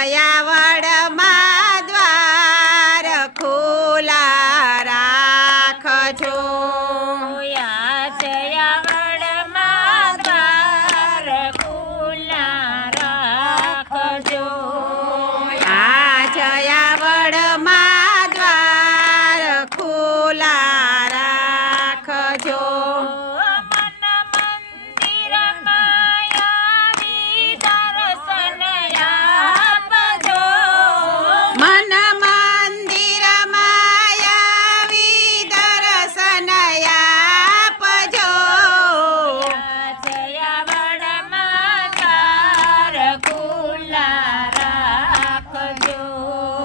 Yeah,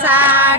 sa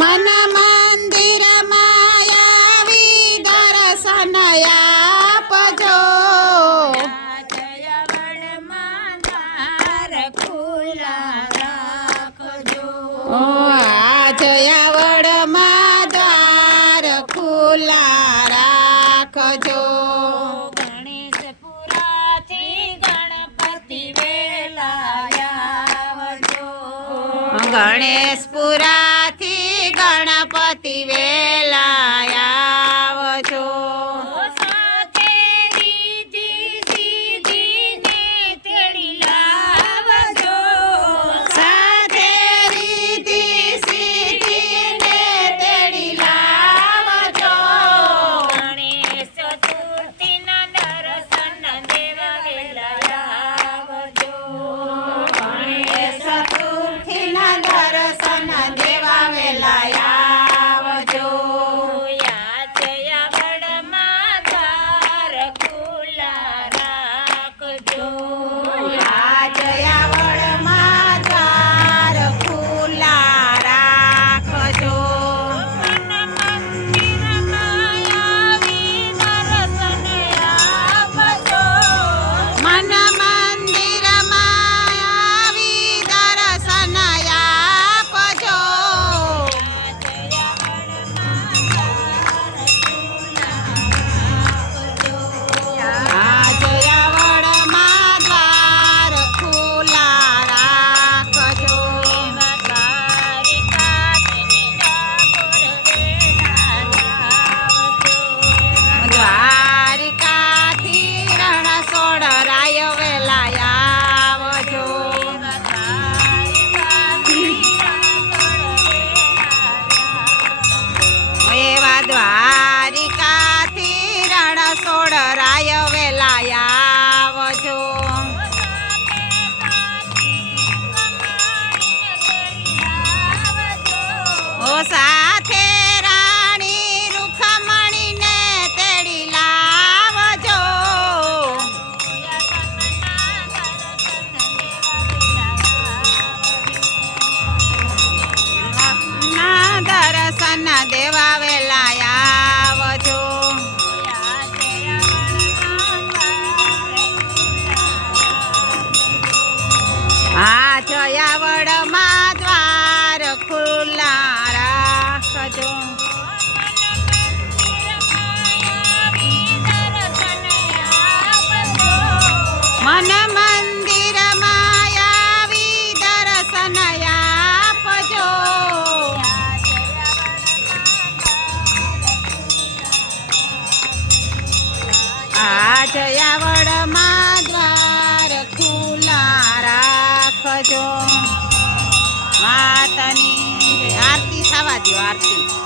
मन मंदिर मायावी दर्शनयापजो ઓ જયાવડમાં દ્વાર ખુલા રાખજો ગણેશપુરા આ જયાવળમાં દ્વાર ખુલ્લા રાખજો. માતાની આરતી થવા દો આરતી.